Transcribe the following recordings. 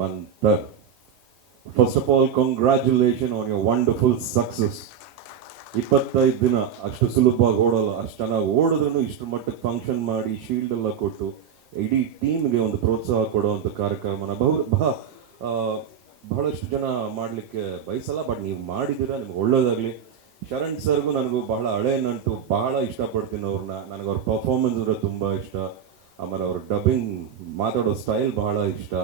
Mantar first of all congratulation on your wonderful success ಇಪ್ಪತ್ತೈದು ದಿನ, ಅಷ್ಟು ಸುಲಭವಾಗಿ ಓಡೋಲ್ಲ, ಅಷ್ಟು ಚೆನ್ನಾಗಿ ಓಡಿದ್ರು ಇಷ್ಟು ಮಟ್ಟಕ್ಕೆ ಫಂಕ್ಷನ್ ಮಾಡಿ ಶೀಲ್ಡ್ ಎಲ್ಲ ಕೊಟ್ಟು ಇಡೀ ಟೀಮ್ಗೆ ಒಂದು ಪ್ರೋತ್ಸಾಹ ಕೊಡುವಂಥ ಕಾರ್ಯಕ್ರಮನ ಬಹು, ಬಹ ಬಹಳಷ್ಟು ಜನ ಮಾಡಲಿಕ್ಕೆ ಬಯಸಲ್ಲ ಬಟ್ ನೀವು ಮಾಡಿದ್ದೀರಾ, ನಿಮ್ಗೆ ಒಳ್ಳೇದಾಗಲಿ. ಶರಣ್ ಸರ್ಗೂ ನನಗೂ ಬಹಳ ಹಳೆ ನಂಟು ಬಹಳ ಇಷ್ಟಪಡ್ತೀನಿ ಅವ್ರನ್ನ. ನನಗೆ ಅವ್ರ ಪರ್ಫಾರ್ಮೆನ್ಸ್ ಅಂದರೆ ತುಂಬ ಇಷ್ಟ. ಆಮೇಲೆ ಅವ್ರ ಡಬ್ಬಿಂಗ್ ಮಾತಾಡೋ ಸ್ಟೈಲ್ ಬಹಳ ಇಷ್ಟ.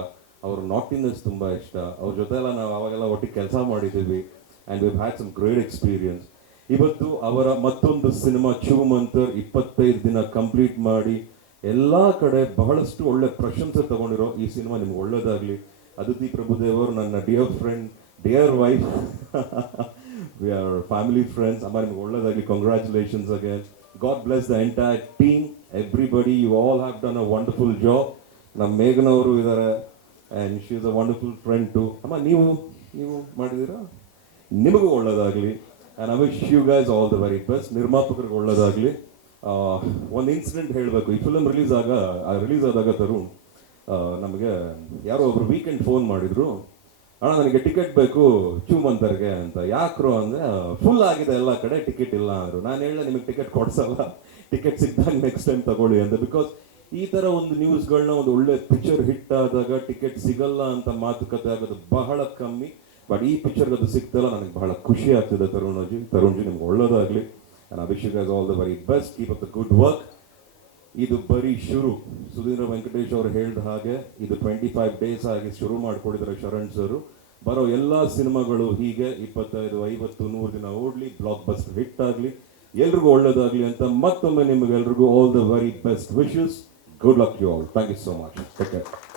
ಅವ್ರ ನಾಟಿನೆಸ್ ತುಂಬ ಇಷ್ಟ. ಅವ್ರ ಜೊತೆ ಎಲ್ಲ ನಾವು ಅವಾಗೆಲ್ಲ ಒಟ್ಟಿಗೆ ಕೆಲಸ ಮಾಡಿದ್ದೀವಿ and we had some great experience ಇವತ್ತು ಅವರ ಮತ್ತೊಂದು ಸಿನಿಮಾ ಚೂಮಂತರ್ ಇಪ್ಪತ್ತೈದು ದಿನ ಕಂಪ್ಲೀಟ್ ಮಾಡಿ ಎಲ್ಲ ಕಡೆ ಬಹಳಷ್ಟು ಒಳ್ಳೆ ಪ್ರಶಂಸೆ ತಗೊಂಡಿರೋ ಈ ಸಿನಿಮಾ ನಿಮ್ಗೆ ಒಳ್ಳೇದಾಗಲಿ. ಅದಿತಿ ಪ್ರಭುದೇವರು ನನ್ನ dear friend dear wife we are family friends ಅಮ್ಮ, ನಿಮ್ಗೆ ಒಳ್ಳೇದಾಗಲಿ. Congratulations again God bless the entire team everybody you all have done a wonderful job ನಮ್ಮ ಮೇಘನವರು ಇದ್ದಾರೆ and she is a wonderful friend to ಅಮ್ಮ, ನೀವು ನೀವು ಮಾಡಿದ್ದೀರಾ? ನಿಮಗೂ ಒಳ್ಳೇದಾಗಲಿ. And I wish you guys all the very best ನಿರ್ಮಾಪಕರಿಗೆ ಒಳ್ಳೇದಾಗಲಿ. ಒಂದು ಇನ್ಸಿಡೆಂಟ್ ಹೇಳಬೇಕು. ಈ ಫಿಲಮ್ ರಿಲೀಸ್ ಆಗ ರಿಲೀಸ್ ಆದಾಗ ತರು ನಮಗೆ ಯಾರೋ ಒಬ್ರು ವೀಕೆಂಡ್ ಫೋನ್ ಮಾಡಿದರು. ಅಣ್ಣ, ನನಗೆ ಟಿಕೆಟ್ ಬೇಕು ಚೂಮಂತರ್ಗೆ ಅಂತ. ಯಾಕ್ರು ಅಂದರೆ ಫುಲ್ ಆಗಿದೆ ಎಲ್ಲ ಕಡೆ ಟಿಕೆಟ್ ಇಲ್ಲ ಅಂದರು. ನಾನು ಹೇಳಿದೆ, ನಿಮಗೆ ಟಿಕೆಟ್ ಕೊಡ್ಸಲ್ಲ. ಟಿಕೆಟ್ ಸಿಕ್ದಾಗ ನೆಕ್ಸ್ಟ್ ಟೈಮ್ ತಗೊಳ್ಳಿ ಅಂತ. ಬಿಕಾಸ್ ಈ ತರ ಒಂದು ನ್ಯೂಸ್ಗಳನ್ನ ಒಂದು ಒಳ್ಳೆ ಪಿಕ್ಚರ್ ಹಿಟ್ ಆದಾಗ ಟಿಕೆಟ್ ಸಿಗಲ್ಲ ಅಂತ ಮಾತುಕತೆ ಆಗೋದು ಬಹಳ ಕಮ್ಮಿ. ಬಟ್ ಈ ಪಿಕ್ಚರ್ ಅದು ಸಿಗ್ತಲ್ಲ, ನನಗೆ ಬಹಳ ಖುಷಿ ಆಗ್ತದೆ ತರುಣ್ ಜಿ ತರುಣ್ ಜಿ ನಿಮ್ಗೆ ಒಳ್ಳೇದಾಗ್ಲಿ. ನಾನು Abhishek all the very best keep up the good work ಇದು ಬರೀ ಶುರು. ಸುಧೀಂದ್ರ ವೆಂಕಟೇಶ್ ಅವರು ಹೇಳಿದ ಹಾಗೆ ಇದು ಟ್ವೆಂಟಿ ಫೈವ್ ಡೇಸ್ ಆಗಿ ಶುರು ಮಾಡ್ಕೊಂಡಿದ್ದಾರೆ ಶರಣ್ ಸರ್ ಬರೋ ಎಲ್ಲ ಸಿನಿಮಾಗಳು ಹೀಗೆ ಇಪ್ಪತ್ತೈದು, ಐವತ್ತು, ನೂರು ದಿನ ಓಡ್ಲಿ ಬ್ಲಾಕ್ ಬಸ್ ಹಿಟ್ ಆಗಲಿ. ಎಲ್ರಿಗೂ ಒಳ್ಳೇದಾಗ್ಲಿ ಅಂತ ಮತ್ತೊಮ್ಮೆ ನಿಮಗೆಲ್ರಿಗೂ all the very best wishes good luck to you all. Thank you so much. Take care.